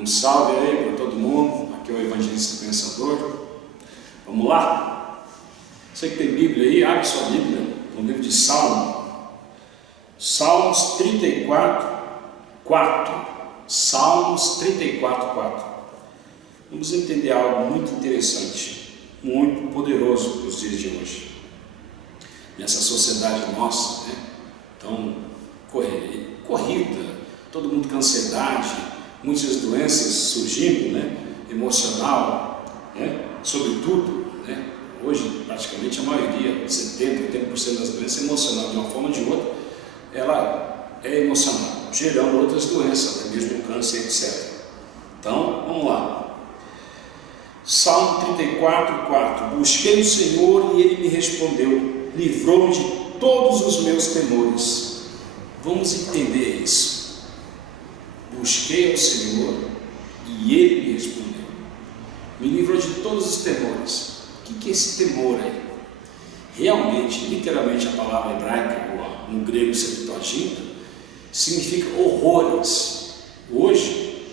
Um salve aí para todo mundo. Aqui é o Evangelista Pensador. Vamos lá? Você que tem Bíblia aí, abre sua Bíblia no livro de Salmo. Salmos 34, 4. Salmos 34, 4. Vamos entender algo muito interessante, muito poderoso nos dias de hoje. Nessa sociedade nossa, né? Então, corrida, todo mundo com ansiedade, muitas doenças surgindo, né? Emocional, né? Sobretudo, né? Hoje praticamente a maioria, 70%, 80% das doenças é emocional, de uma forma ou de outra, ela é emocional, gerando outras doenças, até mesmo câncer, etc. Então, vamos lá. Salmo 34, 4. Busquei o Senhor e Ele me respondeu, livrou-me de todos os meus temores. Vamos entender isso. Busquei ao Senhor e Ele me respondeu. Me livrou de todos os temores. O que é esse temor aí? Realmente, literalmente, a palavra hebraica, ou no grego Septuaginta, significa horrores. Hoje,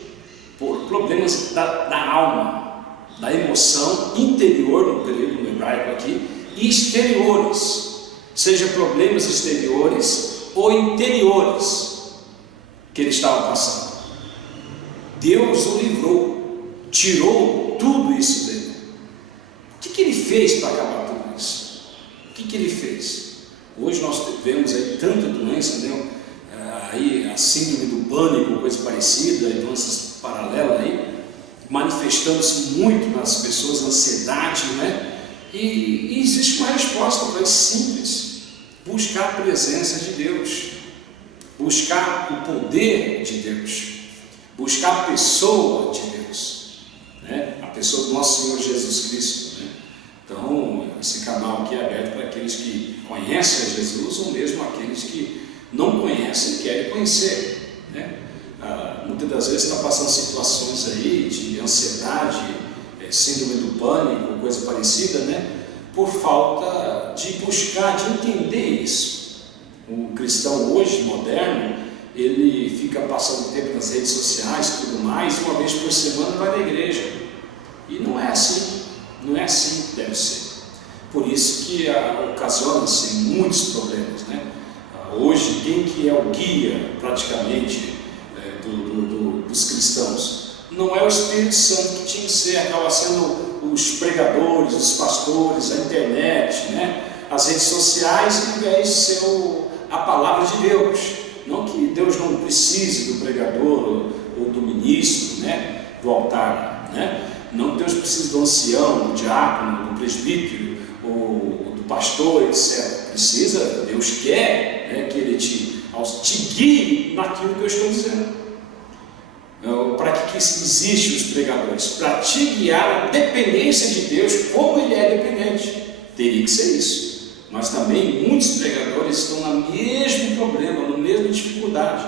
por problemas da alma, da emoção interior, no grego, no hebraico aqui, e exteriores, seja problemas exteriores ou interiores que ele estava passando. Deus o livrou, tirou tudo isso dele. O que ele fez para acabar tudo isso? O que ele fez? Hoje nós vemos aí tanta doença, né? Aí a síndrome do pânico, coisa parecida, e doenças paralelas aí, manifestando-se muito nas pessoas, ansiedade, né? E existe uma resposta para isso simples: buscar a presença de Deus, buscar o poder de Deus, buscar a pessoa de Deus, né? A pessoa do nosso Senhor Jesus Cristo, né? Então, esse canal aqui é aberto para aqueles que conhecem Jesus ou mesmo aqueles que não conhecem e querem conhecer, né? Muitas das vezes está passando situações aí de ansiedade, síndrome do pânico, coisa parecida, né? Por falta de buscar, de entender isso. O cristão hoje, moderno, ele fica passando tempo nas redes sociais e tudo mais, uma vez por semana vai na igreja. E não é assim, não é assim que deve ser. Por isso que ocasiona-se muitos problemas, né? Hoje, quem que é o guia, praticamente, dos cristãos? Não é o Espírito Santo que tinha que ser, acaba sendo os pregadores, os pastores, a internet, né? As redes sociais, em vez de ser a palavra de Deus. Não que Deus não precise do pregador ou do ministro, né? Do altar, né? Não que Deus precise do ancião, do diácono, do presbítero ou do pastor, etc. Precisa, Deus quer, né, que Ele te guie naquilo que eu estou dizendo. Para que existem os pregadores? Para te guiar a dependência de Deus, como Ele é dependente. Teria que ser isso. Mas também muitos pregadores estão no mesmo problema, na mesma dificuldade.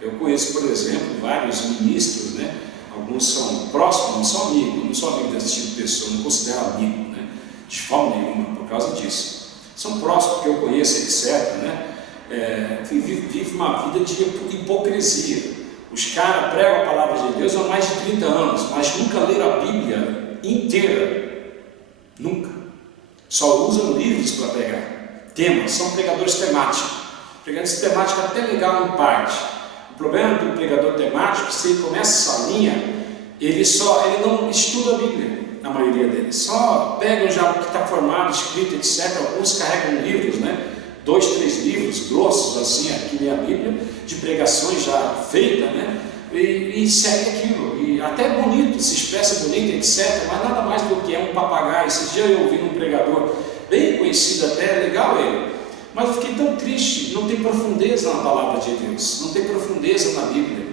Eu conheço, por exemplo, vários ministros, né? Alguns são próximos, não são amigos, não sou amigo desse tipo de pessoa, não considero amigo, né? De forma nenhuma, por causa disso. São próximos porque eu conheço, etc., né? Vive uma vida de hipocrisia. Os caras pregam a palavra de Deus há mais de 30 anos, mas nunca leram a Bíblia inteira. Nunca. Só usam livros para pregar. Temas, são pregadores temáticos. Pregadores temáticos até legal em parte. O problema do pregador temático, se ele começa essa linha, ele não estuda a Bíblia, a maioria deles. Só pegam já o que está formado, escrito, etc. Alguns carregam livros, né? 2, 3 livros grossos, assim, aqui nem a Bíblia, de pregações já feitas, né? E segue aquilo. E até é bonito, se expressa bonito, etc. Mas nada mais do que é um papagaio. Esses dias eu ouvi um pregador bem conhecido até, legal ele. Mas eu fiquei tão triste, não tem profundeza na palavra de Deus, não tem profundeza na Bíblia.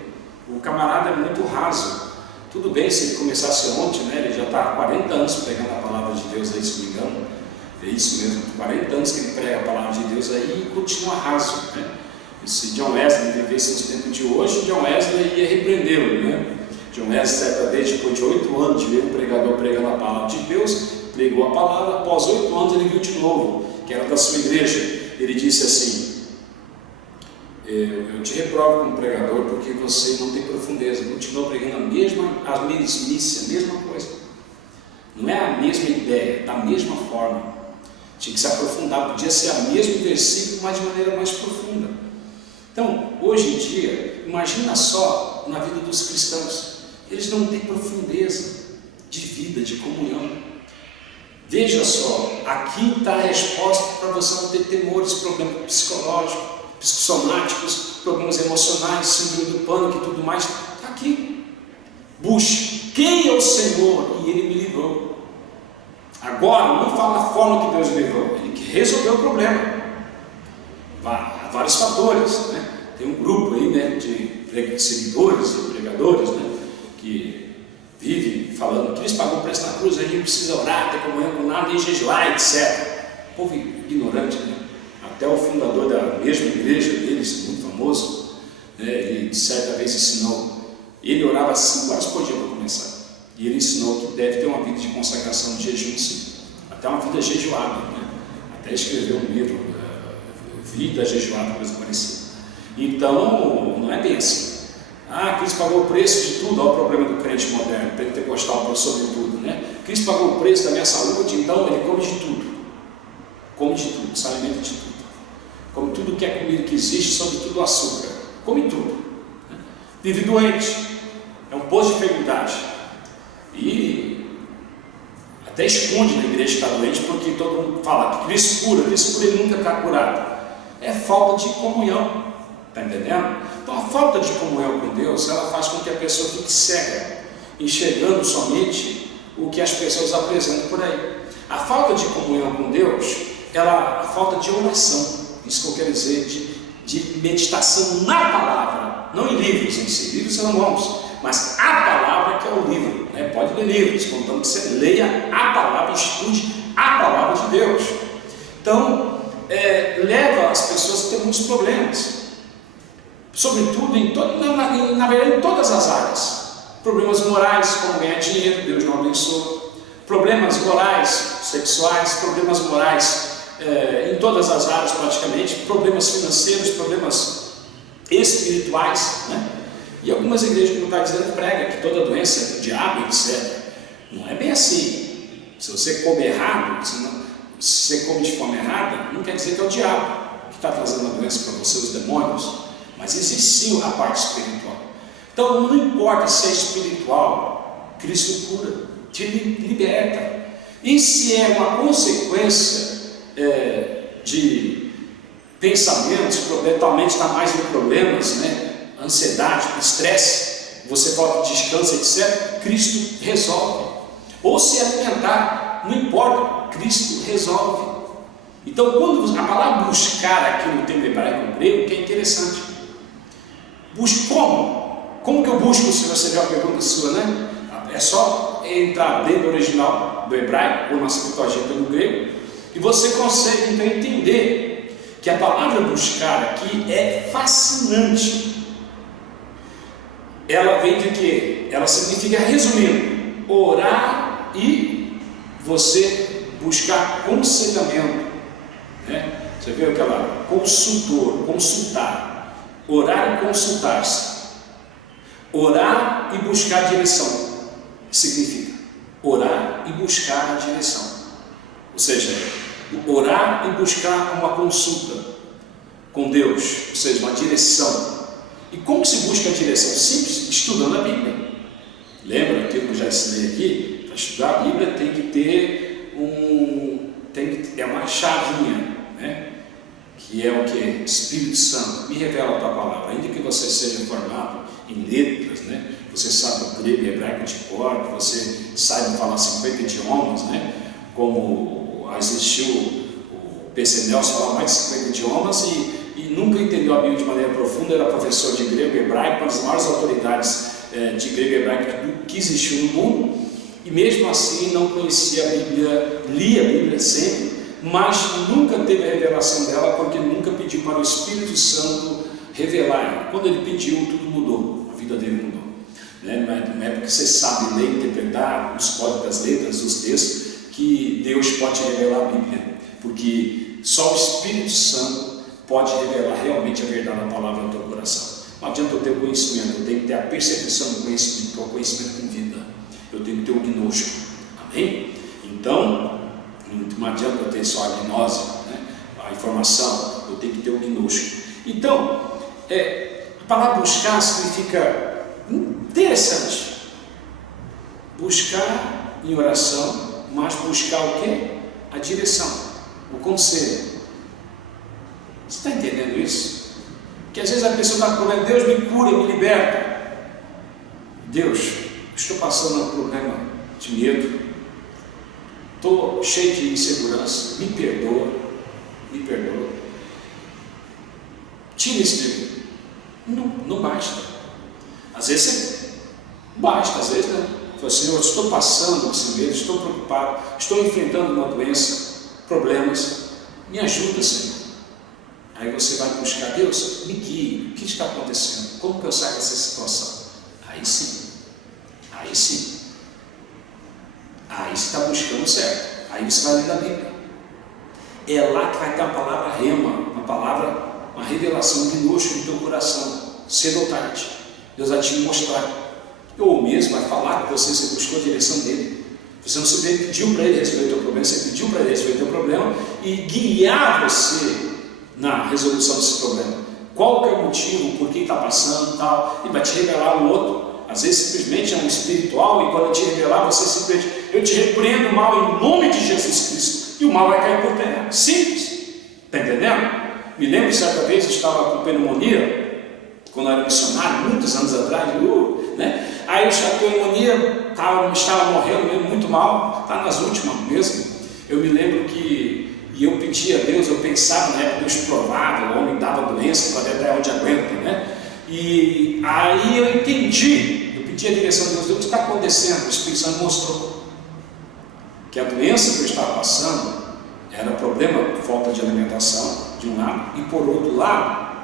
O camarada é muito raso. Tudo bem se ele começasse ontem, né? Ele já está há 40 anos pregando a palavra de Deus aí, se não me engano. É isso mesmo, 40 anos que ele prega a palavra de Deus aí e continua raso, né? E se John Wesley vivesse nos tempos de hoje, John Wesley ia repreendê-lo, né? John Wesley, certa vez, depois de 8 anos de ver um pregador pregando a palavra de Deus, pregou a palavra, após 8 anos ele viu de novo, que era da sua igreja. Ele disse assim: eu te reprovo como pregador porque você não tem profundeza, continua pregando a mesmice, a mesma coisa. Não é a mesma ideia, da mesma forma. Tinha que se aprofundar, podia ser o mesmo versículo, mas de maneira mais profunda. Então, hoje em dia, imagina só na vida dos cristãos, eles não têm profundeza de vida, de comunhão. Veja só, aqui está a resposta para você não ter temores, problemas psicológicos, psicossomáticos, problemas emocionais, síndrome do pânico e tudo mais. Está aqui. Busquei ao Senhor e Ele me livrou. Agora, não fala a forma que Deus livrou, Ele que resolveu o problema. Há vários fatores, né? Tem um grupo aí, né, de seguidores e pregadores, né, que vive falando: Cristo pagou o preço na cruz, a gente não precisa orar, ter comunhão com nada, nem jejuar, etc. Povo ignorante, né? Até o fundador da mesma igreja deles, muito famoso, né, ele certa vez ensinou, ele orava 5 horas por dia para começar, e ele ensinou que deve ter uma vida de consagração de jejum, sim, até uma vida jejuada, né? Até escreveu um livro, Vida Jejuada, coisa parecida. Então, não é bem assim. Cristo pagou o preço de tudo. Olha o problema do crente moderno, pentecostal, sobre tudo, né? Cristo pagou o preço da minha saúde, então ele come de tudo. Come de tudo, se alimenta de tudo. Come tudo que é comida que existe, sobretudo o açúcar. Come tudo. Né? Vive doente. É um poço de enfermidade. E até esconde na igreja que está doente, porque todo mundo fala que Cristo cura, ele nunca está curado. É falta de comunhão. Está entendendo? Então a falta de comunhão com Deus, ela faz com que a pessoa fique cega, enxergando somente o que as pessoas apresentam por aí. A falta de comunhão com Deus, a falta de oração, isso que eu quero dizer, de meditação na palavra, não em livros em si, livros serão bons, mas a palavra que é o livro, né? Pode ler livros, contando que você leia a palavra, estude a palavra de Deus. Então, leva as pessoas a ter muitos problemas, sobretudo na verdade em todas as áreas. Problemas morais, como ganhar dinheiro, Deus não abençoa. Problemas morais, sexuais, problemas morais em todas as áreas praticamente. Problemas financeiros, problemas espirituais, né? E algumas igrejas que não está dizendo prega que toda doença é do diabo, etc. Não é bem assim. Se você come errado, se você come de forma errada, não quer dizer que é o diabo que está trazendo a doença para você, os demônios. Mas existe sim a parte espiritual. Então não importa se é espiritual, Cristo cura, te liberta. E se é uma consequência de pensamentos, atualmente está mais em problemas, né? Ansiedade, estresse, você falta de descanso, etc. Cristo resolve. Ou se alimentar, não importa, Cristo resolve. Então, quando a palavra buscar aqui no termo hebraico e grego, que é interessante. Busco como? Como que eu busco, se você vê uma pergunta sua, né? É só entrar dentro do original do hebraico, ou na Septuaginta no grego, e você consegue então entender que a palavra buscar aqui é fascinante. Ela vem de quê? Ela significa, resumindo, orar e você buscar aconselhamento, né? Você viu aquela consultar. Orar e consultar-se. Orar e buscar direção. Significa orar e buscar a direção. Ou seja, orar e buscar uma consulta com Deus, ou seja, uma direção. E como se busca a direção? Simples, estudando a Bíblia. Lembra aquilo que eu já ensinei aqui? Para estudar a Bíblia tem que ter uma chavinha, né? Que é o que? Espírito Santo, me revela a tua palavra. Ainda que você seja formado em letras, né? Você sabe o grego e hebraico de cor, que você saiba falar 50 idiomas, né? Como existiu o PC Nelson, falava mais de 50 idiomas e nunca entendeu a Bíblia de maneira profunda, era professor de grego e hebraico, uma das maiores autoridades de grego e hebraico que existiu no mundo, e mesmo assim não conhecia a Bíblia, lia a Bíblia sempre, mas nunca teve a revelação dela, porque nunca pediu para o Espírito Santo revelar. Quando ele pediu, tudo mudou, a vida dele mudou, né? Não é porque você sabe ler e interpretar os códigos das letras, os textos, que Deus pode revelar a Bíblia, porque só o Espírito Santo pode revelar realmente a verdade da palavra no teu coração. Não adianta eu ter o conhecimento, eu tenho que ter a percepção do conhecimento, que é o conhecimento com vida. Eu tenho que ter o gnosko. Amém? Então, não adianta eu ter só a gnose, né? A informação, eu tenho que ter o gnosko. Então, a palavra buscar significa interessante. Buscar em oração, mas buscar o quê? A direção, o conselho. Você está entendendo isso? Que às vezes a pessoa está com Deus me cura, me liberta. Deus, estou passando um problema de medo, estou cheio de insegurança, me perdoa, tira isso de mim. Não basta. Às vezes basta, às vezes, né? Fala, Senhor, estou passando por esse medo, estou preocupado, estou enfrentando uma doença, problemas, me ajuda, Senhor. Aí você vai buscar, Deus, me guie, o que está acontecendo? Como que eu saio dessa situação? Aí sim, aí você está buscando certo, aí você vai ler a Bíblia. É lá que vai ter a palavra rema, uma revelação de luxo no teu coração, cedo ou tarde. Deus vai te mostrar. Ou mesmo vai falar com você, você buscou a direção dele. Você não se pediu para ele resolver o teu problema, você pediu para ele resolver o teu problema e guiar você na resolução desse problema. Qual que é o motivo, por que está passando e tal, e vai te revelar o outro. Às vezes simplesmente é um espiritual, e quando eu te revelar, você simplesmente, eu te repreendo o mal em nome de Jesus Cristo, e o mal vai cair por terra. Simples. Está entendendo? Me lembro certa vez, eu estava com pneumonia, quando eu era missionário, muitos anos atrás, né? Aí a pneumonia estava morrendo mesmo, muito mal, está nas últimas mesmo. Eu me lembro que eu pedia a Deus, eu pensava na época, Deus provava, o homem dava doença para ver até onde aguenta, né? E aí eu entendi, eu pedi a direção de Deus, o que está acontecendo? O Espírito Santo mostrou que a doença que eu estava passando era problema, falta de alimentação, de um lado, e por outro lado,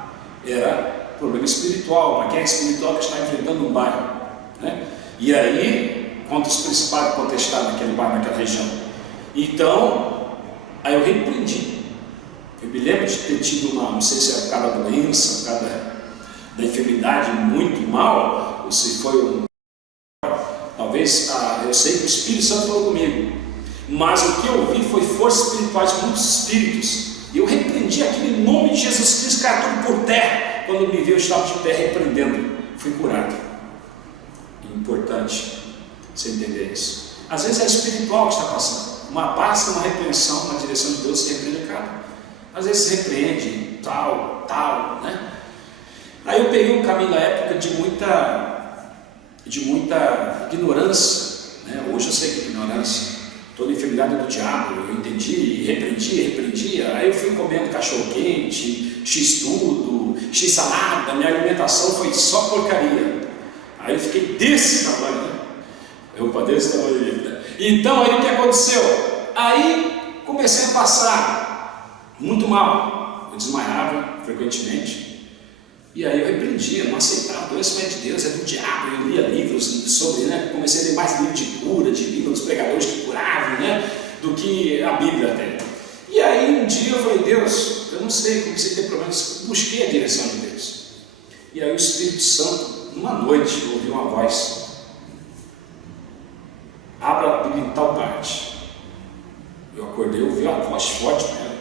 era problema espiritual, uma guerra espiritual que está enfrentando um bairro, né? E aí, contra os principais contestados naquele bairro, naquela região. Então, aí eu repreendi. Eu me lembro de ter tido não sei se era por causa da doença, por causa da enfermidade muito mal, ou se foi talvez, eu sei que o Espírito Santo falou comigo, mas o que eu vi foi forças espirituais, muitos espíritos, e eu repreendi aquilo em nome de Jesus Cristo, caiu tudo por terra. Quando me viu, eu estava de pé repreendendo, fui curado. Importante você entender isso. Às vezes é espiritual que está passando, basta uma repreensão na direção de Deus, se repreende, cara. Às vezes se repreende, tal, né? Aí eu peguei um caminho na época de muita ignorância, né? Hoje eu sei que é ignorância, toda enfermidade do diabo, eu entendi, repreendia. Aí eu fui comendo cachorro quente, x-tudo, x-salada, minha alimentação foi só porcaria. Aí eu fiquei desse tamanho, né? Desse tamanho, né? Então aí o que aconteceu? Aí comecei a passar muito mal, eu desmaiava frequentemente. E aí eu repreendia, não aceitava, a doença não é de Deus, é do diabo. Eu lia livros sobre, né? Comecei a ler mais livros de cura, de livros dos pregadores que curavam, né? Do que a Bíblia até. E aí um dia eu falei, Deus, eu não sei, comecei a ter problemas, busquei a direção de Deus. E aí o Espírito Santo, numa noite, eu ouvi uma voz, abra a Bíblia em tal parte. Eu acordei, eu ouvi uma voz forte, né?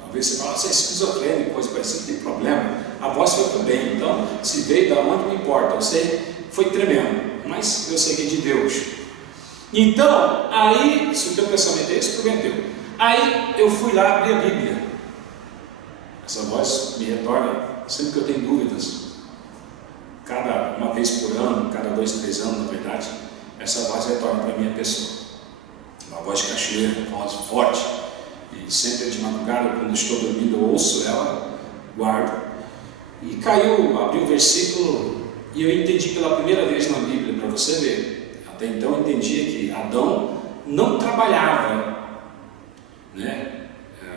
Talvez você fala, você é esquizofrênico, coisa parecida, não tem problema. A voz foi também, então, se veio da onde não importa, você foi tremendo, mas eu sei que é de Deus. Então, aí, se o teu pensamento é esse, problema é teu. Aí eu fui lá abrir a Bíblia. Essa voz me retorna sempre que eu tenho dúvidas. Uma vez por ano, cada 2, 3 anos, na verdade, essa voz retorna para a minha pessoa. Uma voz de cachoeira, uma voz forte. E sempre de madrugada, quando estou dormindo, eu ouço ela, guardo. E abri o versículo e eu entendi pela primeira vez na Bíblia, para você ver. Até então eu entendia que Adão não trabalhava, né?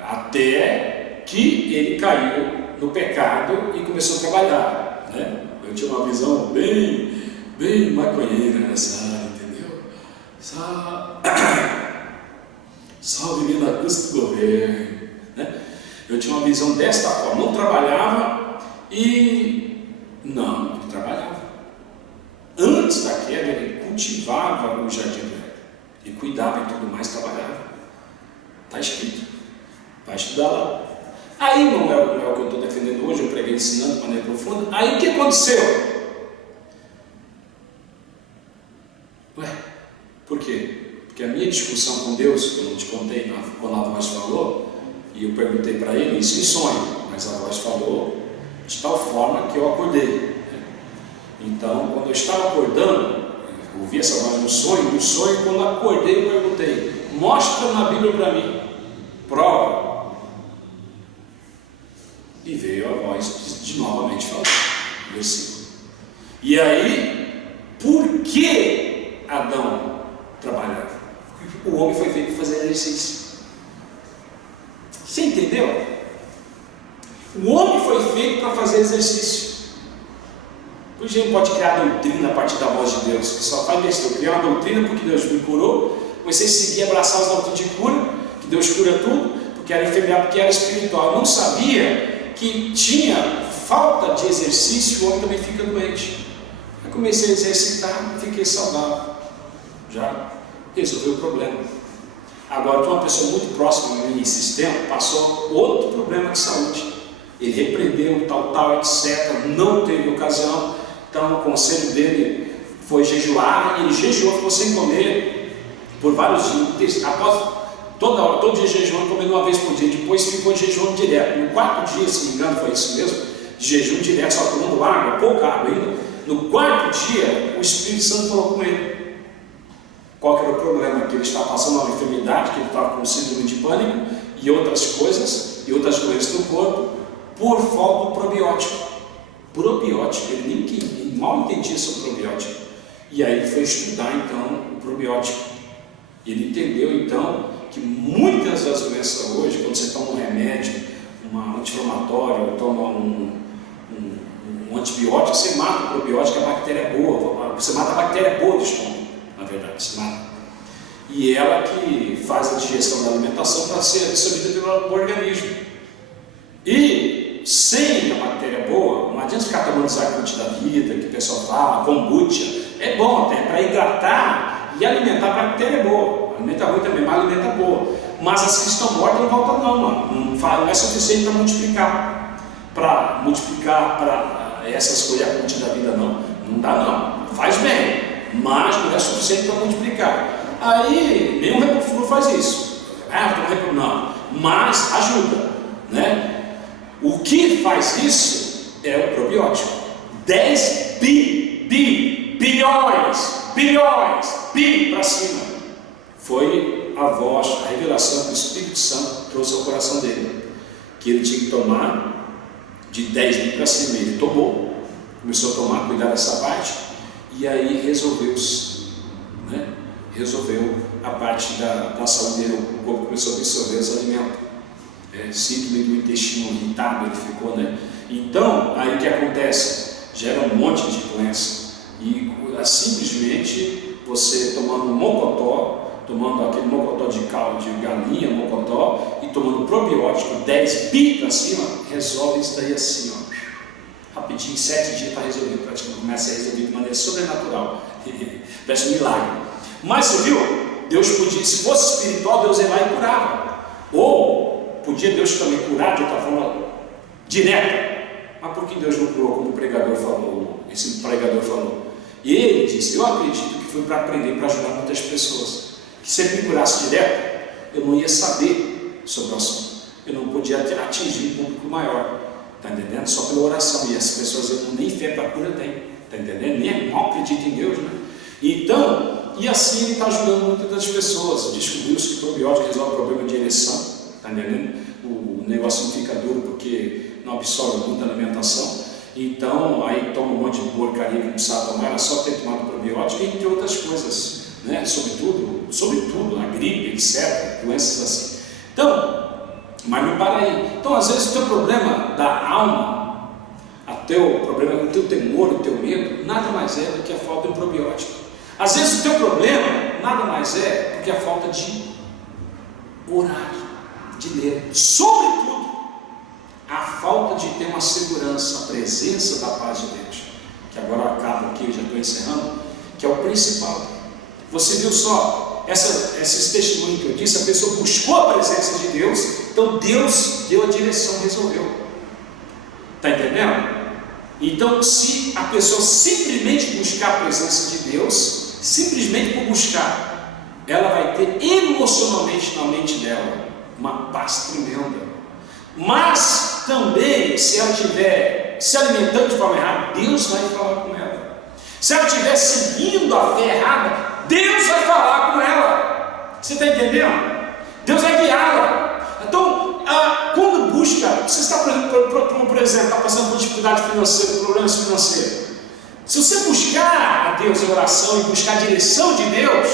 Até que ele caiu no pecado e começou a trabalhar, né? Eu tinha uma visão bem maconheira nessa área, entendeu? Salve-me na cruz do governo, né? Eu tinha uma visão desta forma, não trabalhava e... Não, ele trabalhava. Antes da queda, ele cultivava o jardim do Éden. Ele cuidava e tudo mais, trabalhava. Está escrito. Vai estudar lá. Aí não é o que eu estou defendendo hoje, eu preguei ensinando de maneira profunda. Aí o que aconteceu? Ué, por quê? Porque a minha discussão com Deus, que eu não te contei quando a voz falou, e eu perguntei para ele isso em sonho, mas a voz falou de tal forma que eu acordei. Então, quando eu estava acordando, eu ouvi essa voz no sonho, quando eu acordei, eu perguntei: mostra na Bíblia para mim, prova. E veio a voz de novamente falar, versículo. E aí, por que Adão trabalhava? O homem foi feito para fazer exercício. Você entendeu? O homem foi feito para fazer exercício. Por isso a gente pode criar doutrina a partir da voz de Deus, que só faz besteira. Eu criei uma doutrina porque Deus me curou, comecei a seguir, abraçar as doutrinas de cura, que Deus cura tudo, porque era enfermidade, porque era espiritual. Eu não sabia que tinha falta de exercício, o homem também fica doente. Eu comecei a exercitar e fiquei saudável. Já resolveu o problema. Agora, tem uma pessoa muito próxima a mim nesses tempos, passou outro problema de saúde. Ele repreendeu, tal, etc. Não teve ocasião. Então, o conselho dele foi jejuar. E ele jejuou, ficou sem comer por vários dias. Após todo dia jejuando, comendo uma vez por dia. Depois ficou jejuando direto. No quarto dia, se não me engano, foi isso mesmo, de jejum direto, só tomando água, pouca água ainda. No quarto dia, o Espírito Santo falou com ele. Qual que era o problema? Que ele estava passando uma enfermidade, que ele estava com síndrome de pânico e outras coisas, e outras doenças no corpo, por falta do probiótico. Probiótico, ele mal entendia sobre probiótico. E aí ele foi estudar então o probiótico. E ele entendeu então que muitas das doenças hoje, quando você toma um remédio, um anti-inflamatório, ou toma um antibiótico, você mata o probiótico, a bactéria é boa, você mata a bactéria boa do estômago, na verdade, você mata. E ela que faz a digestão da alimentação para ser absorvida pelo organismo. E sem a bactéria boa, não adianta ficar tomando Zacute da vida, que o pessoal fala, kombucha, é bom até para hidratar e alimentar a bactéria boa. Alimenta ruim também, mas alimenta boa. Mas as que estão mortas não voltam não, mano. Não é suficiente para multiplicar. Para multiplicar, para essas coisas da vida não. Não dá não. Faz bem, mas não é suficiente para multiplicar. Aí, nenhum repufuro faz isso. Não, mas ajuda, né? O que faz isso é o probiótico. 10 bilhões para cima. Foi a voz, a revelação que o Espírito Santo trouxe ao coração dele, que ele tinha que tomar de 10 mil para cima. Ele tomou, começou a tomar, cuidar dessa parte, e aí resolveu-se, né? Resolveu a parte da saúde dele, o corpo começou a absorver os alimentos. Síndrome do intestino irritado ele ficou, né? Então, aí o que acontece? Gera um monte de doença. E simplesmente você tomando mocotó, tomando aquele mocotó de caldo de galinha, mocotó, e tomando probiótico, 10 bi para cima, resolve isso daí assim, ó. Rapidinho, em 7 dias está resolvido, praticamente começa a resolver de maneira sobrenatural. Parece um milagre. Mas você viu? Deus podia, se fosse espiritual, Deus ia lá e curava. Ou podia Deus também curar de outra forma direta. Mas por que Deus não curou, como o pregador falou? Esse pregador falou. E ele disse: eu acredito que foi para aprender, para ajudar muitas pessoas. Que se ele me curasse direto, eu não ia saber sobre o assunto. Eu não podia atingir um público maior. Está entendendo? Só pela oração. E as pessoas nem fé para cura têm. Está entendendo? Nem mal acreditam em Deus, né? Então, e assim ele está ajudando muitas das pessoas. Descobriu-se que o probiótico resolve o problema de ereção. Está entendendo? O negócio não fica duro porque não absorve muita alimentação. Então, aí toma um monte de porcaria que não precisava tomar, era só ter tomado probiótico, entre outras coisas, né? Sobretudo, a gripe, etc., doenças assim. Então, mas não para aí. Então, às vezes, o teu problema da alma, o teu temor, o teu medo, nada mais é do que a falta de um probiótico. Às vezes, o teu problema, nada mais é do que a falta de orar, de ler. Sobretudo, falta de ter uma segurança, a presença da paz de Deus, que agora eu acabo aqui, eu já estou encerrando, que é o principal. Você viu só, esses testemunhos que eu disse, a pessoa buscou a presença de Deus, então Deus deu a direção, resolveu. Está entendendo? Então, se a pessoa simplesmente buscar a presença de Deus, simplesmente por buscar, ela vai ter emocionalmente na mente dela uma paz tremenda. Mas também, se ela estiver se alimentando de forma errada, Deus vai falar com ela. Se ela estiver seguindo a fé errada, Deus vai falar com ela. Você está entendendo? Deus vai guiá-la. Então, quando busca, você está, por exemplo, está passando por dificuldade financeira, problemas financeiros. Se você buscar a Deus em oração e buscar a direção de Deus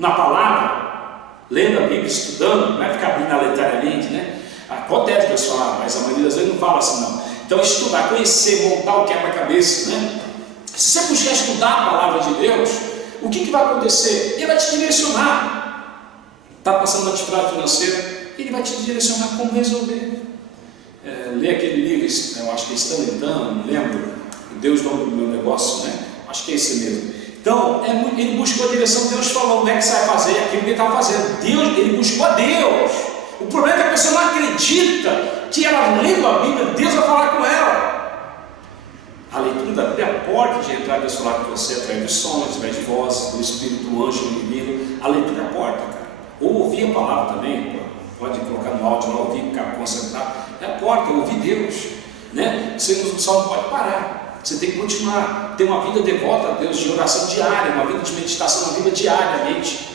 na palavra, lendo a Bíblia, estudando, não vai ficar abrindo aleatoriamente, né? Acontece, pessoal, mas a maioria das vezes não fala assim, não. Então, estudar, conhecer, montar o quebra-cabeça, né? Se você buscar estudar a palavra de Deus, o que vai acontecer? Ele vai te direcionar. Está passando uma dificuldade financeira, ele vai te direcionar como resolver. Lê aquele livro, eu acho que é Stanley, não lembro, Deus dono do meu negócio, né? Acho que é esse mesmo. Então, ele buscou a direção, Deus falou, como é que você vai fazer aquilo que ele estava fazendo. Ele buscou a Deus. O problema é que a pessoa não acredita que ela lendo a Bíblia, Deus vai falar com ela. A leitura da Bíblia é a porta de entrar, Deus falar com você através dos sonhos, através de vozes, do Espírito, do anjo, do inimigo. A leitura é a porta, cara. Ou ouvir a palavra também, pode colocar no áudio, não ouvir, ficar concentrado. É a porta, ouvir Deus, né? Você só não pode parar. Você tem que continuar, ter uma vida devota a Deus, de oração diária, uma vida de meditação, uma vida diariamente.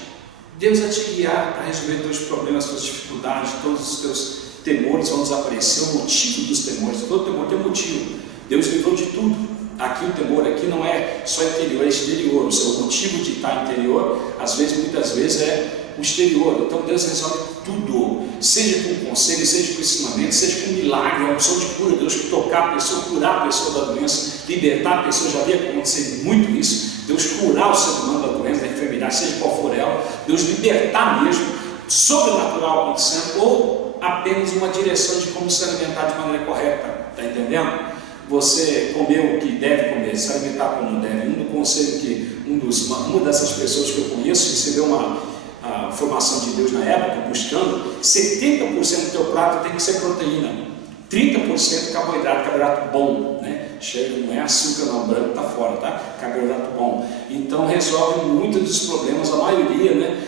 Deus vai te guiar para resolver teus problemas, suas dificuldades, todos os teus temores vão desaparecer, o motivo dos temores. Todo temor tem um motivo. Deus livrou de tudo. Aqui o temor aqui não é só interior, é exterior. O seu motivo de estar interior, às vezes, muitas vezes, é o exterior. Então Deus resolve tudo, seja com conselho, seja com ensinamento, seja com milagre, uma opção de cura. Deus tocar a pessoa, curar a pessoa da doença, libertar a pessoa. Já havia acontecido muito isso. Deus curar o ser humano da doença, da enfermidade, seja qual for ela. Deus libertar mesmo, sobrenatural acontecendo, ou apenas uma direção de como se alimentar de maneira correta. Está entendendo? Você comer o que deve comer, se alimentar como não deve. Um conselho que uma dessas pessoas que eu conheço recebeu uma formação de Deus na época, buscando 70% do teu prato tem que ser proteína, 30% carboidrato bom, né? Chega, não é açúcar não, branco está fora, tá? Carboidrato bom. Então resolve muitos dos problemas, a maioria, né?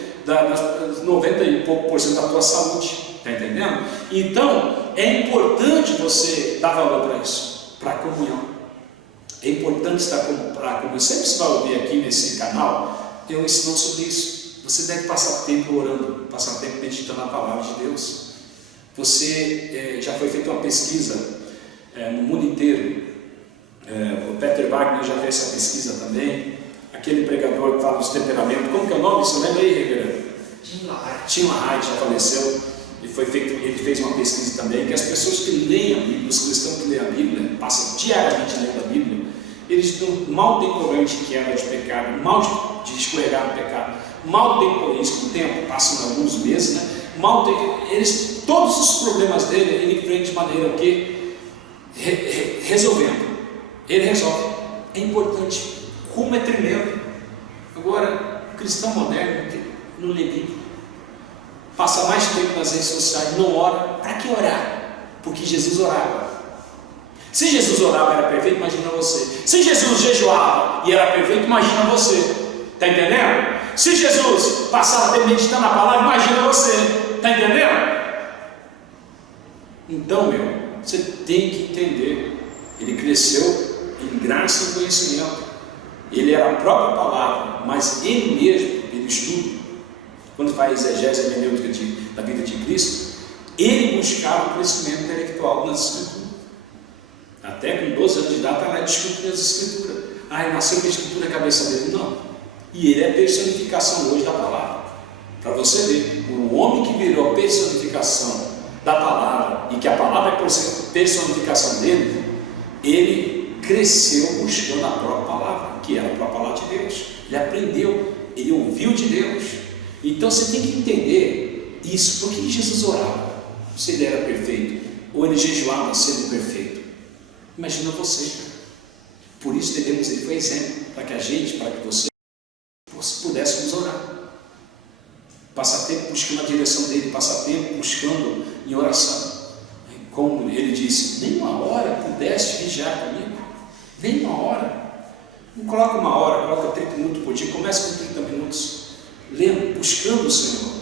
90 e pouco por cento da tua saúde, está entendendo? Então é importante você dar valor para isso, para a comunhão. É importante estar para a comunhão. Sempre você vai ouvir aqui nesse canal, eu ensino sobre isso. Você deve passar tempo orando, passar tempo meditando na palavra de Deus. Você já foi feita uma pesquisa no mundo inteiro. O Peter Wagner já fez essa pesquisa também. Aquele pregador que fala dos temperamentos, como que é o nome? Você lembra aí, Reverendo? Tim LaHaye já faleceu. Ele fez uma pesquisa também, que as pessoas que leem a Bíblia, os cristãos que leem a Bíblia, passam diariamente lendo a Bíblia, eles mal têm problema de queda de pecado, mal de escorregar no pecado, mal tem por isso, com o tempo, passam alguns meses, né? Mal tem, todos os problemas dele, ele enfrenta de maneira que resolvendo. Ele resolve. É importante. Como é tremendo. Agora, o cristão moderno não lê Bíblia, passa mais tempo nas redes sociais, não ora. Para que orar? Porque Jesus orava. Se Jesus orava e era perfeito, imagina você. Se Jesus jejuava e era perfeito, imagina você. Está entendendo? Se Jesus passava tempo meditando na palavra, imagina você. Está entendendo? Então, você tem que entender. Ele cresceu em graça e conhecimento. Ele era a própria palavra, mas ele mesmo, ele estuda. Quando faz exegese hermenêutica da vida de Cristo, ele buscava o crescimento intelectual nas Escrituras. Até com 12 anos de idade, estava discutindo as Escrituras. Ele nasceu com a Escritura na cabeça dele. Não. E ele é a personificação hoje da palavra. Para você ver, o homem que virou a personificação da palavra, e que a palavra é a personificação dele, ele cresceu buscando a própria palavra, que era a própria palavra de Deus. Ele aprendeu, ele ouviu de Deus. Então você tem que entender isso. Por que Jesus orava? Se ele era perfeito, ou ele jejuava sendo perfeito. Imagina você. Por isso ele foi exemplo, para que você pudéssemos orar. Passar tempo buscando a direção dele, passar tempo buscando em oração. Como ele disse, nem uma hora pudeste vigiar comigo, nem uma hora. Não coloca uma hora, coloca 30 minutos por dia, comece com 30 minutos, lendo, buscando o Senhor.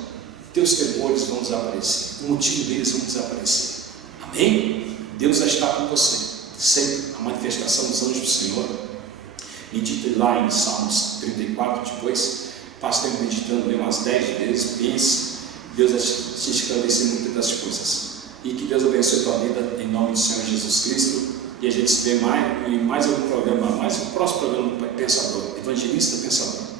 Teus temores vão desaparecer, o motivo deles vão desaparecer. Amém? Deus vai estar com você, sempre. A manifestação dos anjos do Senhor, medita lá em Salmos 34, depois, passe tempo meditando umas 10 vezes, pense, Deus vai te esclarecer muitas das coisas. E que Deus abençoe a tua vida, em nome do Senhor Jesus Cristo. E a gente se vê em mais algum programa, mais um próximo programa do Pensador, Evangelista Pensador.